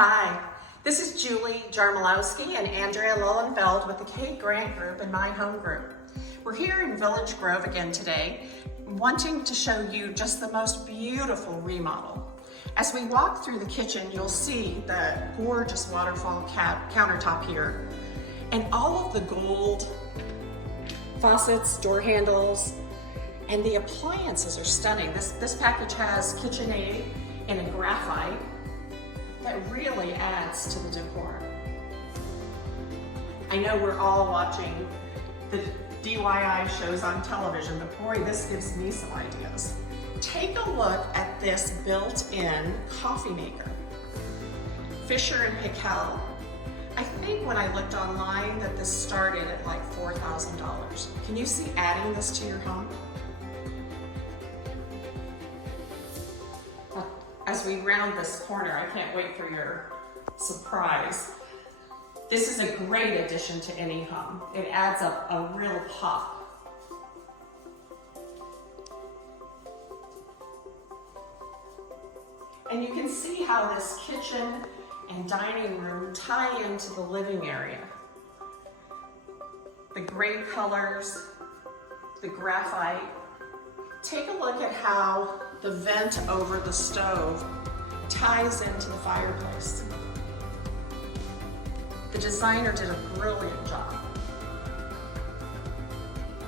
Hi, this is Julie Jarmiolowski and Andrea Lilienfeld with the Kate Grant Group and My Home Group. We're here in Village Grove again today, wanting to show you just the most beautiful remodel. As we walk through the kitchen, you'll see the gorgeous waterfall countertop here, and all of the gold faucets, door handles, and the appliances are stunning. This package has KitchenAid in a graphite that really adds to the decor. I know we're all watching the DIY shows on television, but boy, this gives me some ideas. Take a look at this built-in coffee maker. Fisher & Paykel. I think when I looked online that this started at like $4,000. Can you see adding this to your home? As we round this corner, I can't wait for your surprise. This is a great addition to any home. It adds up a real pop. And you can see how this kitchen and dining room tie into the living area. The gray colors, the graphite. Take a look at how the vent over the stove ties into the fireplace. The designer did a brilliant job.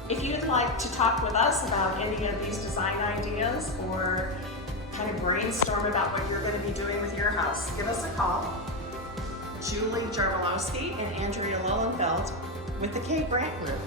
If you'd like to talk with us about any of these design ideas or kind of brainstorm about what you're going to be doing with your house, give us a call. Julie Jarmiolowski and Andrea Lilienfeld with the Kate Grant Group.